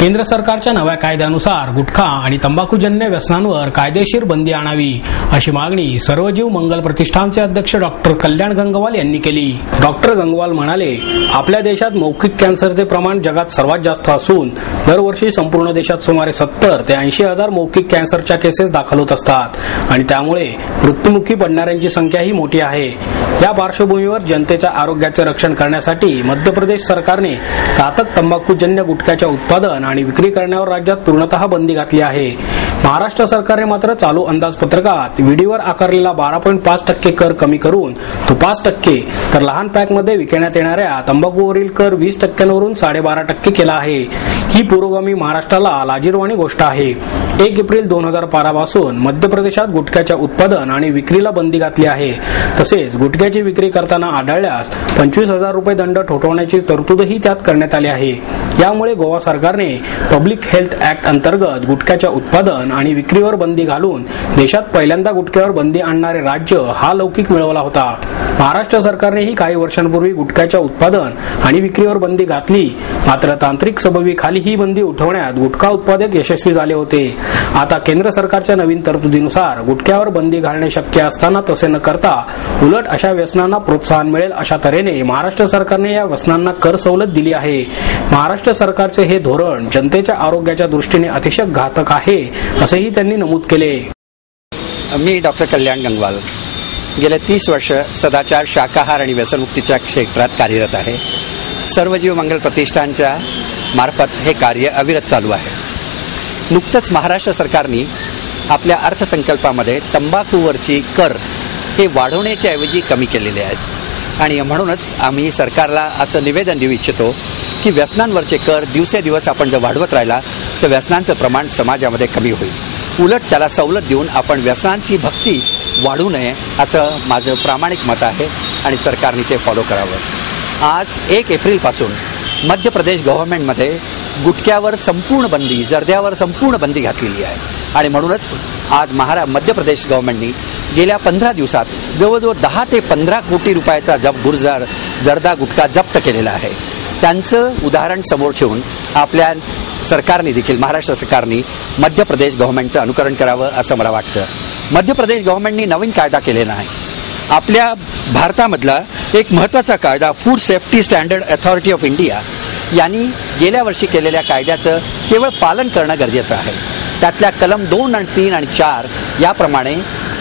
केंद्र सरकारच्या नव्या कायद्यानुसार गुटखा आणि तंबाखूजन्य व्यसनांवर कायदेशीर बंदी आणावी अशी मागणी सर्वजीव मंगल प्रतिष्ठानचे अध्यक्ष डॉक्टर कल्याण गंगवाल यांनी केली। डॉक्टर गंगवाल म्हणाले, आपल्या देशात मौखिक कॅन्सरचे प्रमाण जगात सर्वात जास्त असून दरवर्षी संपूर्ण देशात सुमारे 70 ते 80 हजार मौखिक कॅन्सरच्या केसेस दाखल होत असतात आणि त्यामुळे मृत्युमुखी पडणाऱ्यांची संख्याही मोठी आहे। या पार्श्वभूमीवर जनतेच्या आरोग्याचे रक्षण करण्यासाठी मध्य प्रदेश सरकारने घातक तंबाखूजन्य गुटख्याच्या उत्पादन आणि विक्री करण्यावर राज्यात पूर्णतः बंदी घातली आहे। महाराष्ट्र सरकारने मात्र चालू अंदाजपत्रकात विडीवर आकारलेला 12.5% कर कमी करून तो 5% तर लहान पॅकमध्ये विकण्यात येणाऱ्या तंबाखूवरील कर 20% 12.5% केला आहे। ही पुरोगामी महाराष्ट्राला लाजिरवाणी गोष्ट आहे। 1 एप्रिल 2012 पासून मध्य प्रदेशात गुटख्याच्या उत्पादन आणि विक्रीला बंदी घातली आहे। तसेच गुटख्याची विक्री करताना आढळल्यास 25,000 रुपये दंड ठोठावण्याची तरतूदही त्यात करण्यात आली आहे। यामुळे गोवा सरकारने पब्लिक हेल्थ ऍक्ट अंतर्गत गुटख्याच्या उत्पादन आणि विक्रीवर बंदी घालून देशात पहिल्यांदा गुटख्यावर बंदी आणणारे राज्य हा लौकिक मिळवला होता। महाराष्ट्र सरकारनेही काही वर्षांपूर्वी गुटख्याच्या उत्पादन आणि विक्रीवर बंदी घातली, मात्र तांत्रिक सबबीखाली ही बंदी उठवण्यात गुटखा उत्पादक यशस्वी झाले होते। आता केंद्र सरकारच्या नवीन तरतुदीनुसार गुटख्यावर बंदी घालणे शक्य असताना तसे न करता उलट अशा व्यसनांना प्रोत्साहन मिळेल अशा तऱ्हेने महाराष्ट्र सरकारने या व्यसनांना कर सवलत दिली आहे। महाराष्ट्र सरकारचे हे धोरण जनतेच्या आरोग्याच्या दृष्टीने अतिशय घातक आहे असेही त्यांनी नमूद केले। मी डॉक्टर कल्याण गंगवाल गेले 30 वर्ष सदाचार, शाकाहार आणि व्यसनमुक्तीच्या क्षेत्रात कार्यरत आहे। सर्वजीव मंगल प्रतिष्ठानच्या मार्फत हे कार्य अविरत चालू आहे। नुकतंच महाराष्ट्र सरकारने आपल्या अर्थसंकल्पामध्ये तंबाखूवरची कर हे वाढवण्याच्या ऐवजी कमी केलेले आहेत आणि म्हणूनच आम्ही सरकारला असं निवेदन देऊ इच्छितो की व्यसनांवरचे कर दिवसेदिवस आपण जर वाढवत राहिला तर व्यसनांचं प्रमाण समाजामध्ये कमी होईल। उलट त्याला सवलत देऊन आपण व्यसनांची भक्ती वाढू नये असं माझं प्रामाणिक मत आहे आणि सरकारने ते फॉलो करावं। आज 1 एप्रिलपासून मध्य प्रदेश गव्हर्नमेंटमध्ये गुटख्यावर संपूर्ण बंदी, जर्द्यावर संपूर्ण बंदी घातलेली आहे आणि म्हणूनच आज मध्य प्रदेश गव्हर्नमेंटनी गेल्या 15 दिवसात जवळजवळ 10 ते 15 कोटी रुपयाचा जर्दा गुटखा जप्त केलेला आहे। त्यांचं उदाहरण समोर ठेवून आपल्या सरकारने देखील, महाराष्ट्र सरकारने मध्य प्रदेश गव्हर्नमेंटचं अनुकरण करावं असं मला वाटतं। मध्य प्रदेश गव्हर्नमेंटनी नवीन कायदा केलेला आहे। आपल्या भारतामधला एक महत्त्वाचा कायदा food safety standard authority of India यांनी गेल्या वर्षी केलेल्या कायद्याचं केवळ पालन करणं गरजेचं आहे। त्यातल्या कलम 2 आणि 3 आणि 4 याप्रमाणे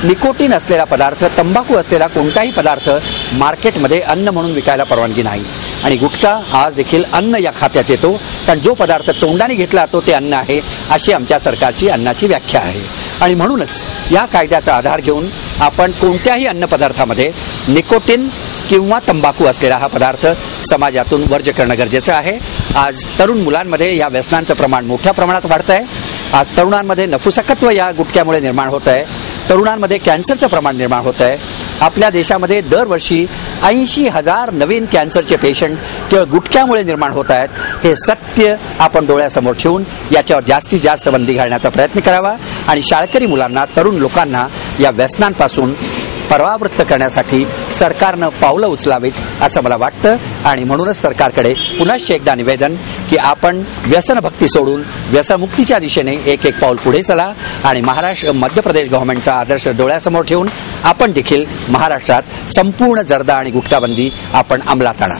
निकोटीन असलेला पदार्थ, तंबाखू असलेला कोणताही पदार्थ मार्केटमध्ये अन्न म्हणून विकायला परवानगी नाही आणि गुटखा आज देखील अन्न या खात्यात येतो, कारण जो पदार्थ तोंडाने घेतला जातो ते अन्न आहे अशी आमच्या सरकारची अन्नाची व्याख्या आहे आणि म्हणूनच या कायद्याचा आधार घेऊन आपण कोणत्याही अन्नपदार्थामध्ये निकोटीन किंवा तंबाखू असलेला हा पदार्थ समाजातून वर्ज्य करणं गरजेचं आहे। आज तरुण मुलांमध्ये या व्यसनांचं प्रमाण मोठ्या प्रमाणात वाढत आहे। आज तरुणांमध्ये नपुसकत्व या गुटख्यामुळे निर्माण होत आहे। तरुणांमध्ये कॅन्सरचं प्रमाण निर्माण होत आहे। आपल्या देशामध्ये दरवर्षी 80,000 नवीन कॅन्सरचे पेशंट केवळ गुटख्यामुळे निर्माण होत आहेत। हे सत्य आपण डोळ्यासमोर ठेवून याच्यावर जास्तीत जास्त बंदी घालण्याचा प्रयत्न करावा आणि शाळकरी मुलांना, तरुण लोकांना या व्यसनांपासून परावृत्त करण्यासाठी सरकारनं पावलं उचलावीत असं मला वाटतं आणि म्हणूनच सरकारकडे पुन्हा एकदा निवेदन की आपण व्यसनभक्ती सोडून व्यसनमुक्तीच्या दिशेने एक पाऊल पुढे चला आणि मध्य प्रदेश गव्हर्नमेंटचा आदर्श डोळ्यासमोर ठेवून आपण देखील महाराष्ट्रात संपूर्ण जर्दा आणि गुटखाबंदी आपण अंमलात आणा।